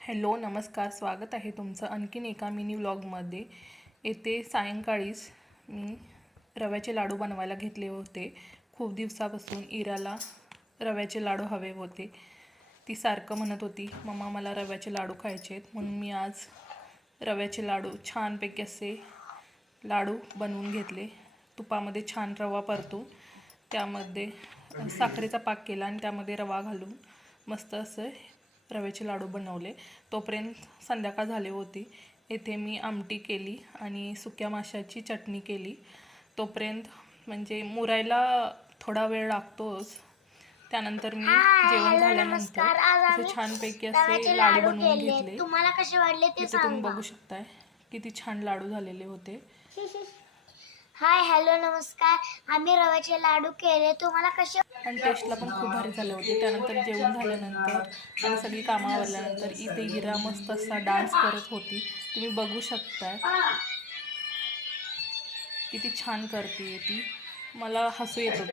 Hello नमस्कार, स्वागत आहे तुमचं आणखीन एका मिनी व्लॉगमध्ये। येथे सायंकाळीच मी रव्याचे लाडू बनवायला घेतले होते। खूप दिवसापासून इराला रव्याचे लाडू हवे होते। ती सारखं म्हणत होती, मम्मा मला रव्याचे लाडू खायचे आहेत, म्हणून मी आज रव्याचे लाडू छानपैकी असे लाडू बनवून घेतले। तुपामध्ये छान रवा परतून त्यामध्ये साखरेचा पाक केला आणि त्यामध्ये रवा घालून मस्त असे रव्याचे लाडू बनवले। तोपर्यंत संध्याकाळ झाली होती। येथे मी आमटी केली आणि सुक्या माशाची चटणी केली। तोपर्यंत म्हणजे मुरायला थोडा वेळ लागतोच। त्यानंतर मी जेवण झाल्यानंतर असे छानपैकी असे लाडू बनवून घेतले। तुम्हाला कसे वाटले ते सांगा। तुम्ही बघू शकताय किती छान लाडू झालेले होते। हाय हॅलो नमस्कार, आम्ही रव्याचे लाडू केले, तुम्हाला कसे आणि टेस्टला पण खूप भारी झाले होते। त्यानंतर जेवण झाल्यानंतर आणि सगळी कामं आवरल्यानंतर इथे इरा मस्त असा डान्स करत होती। तुम्ही बघू शकताय किती छान करते ती, मला हसू येत होतं।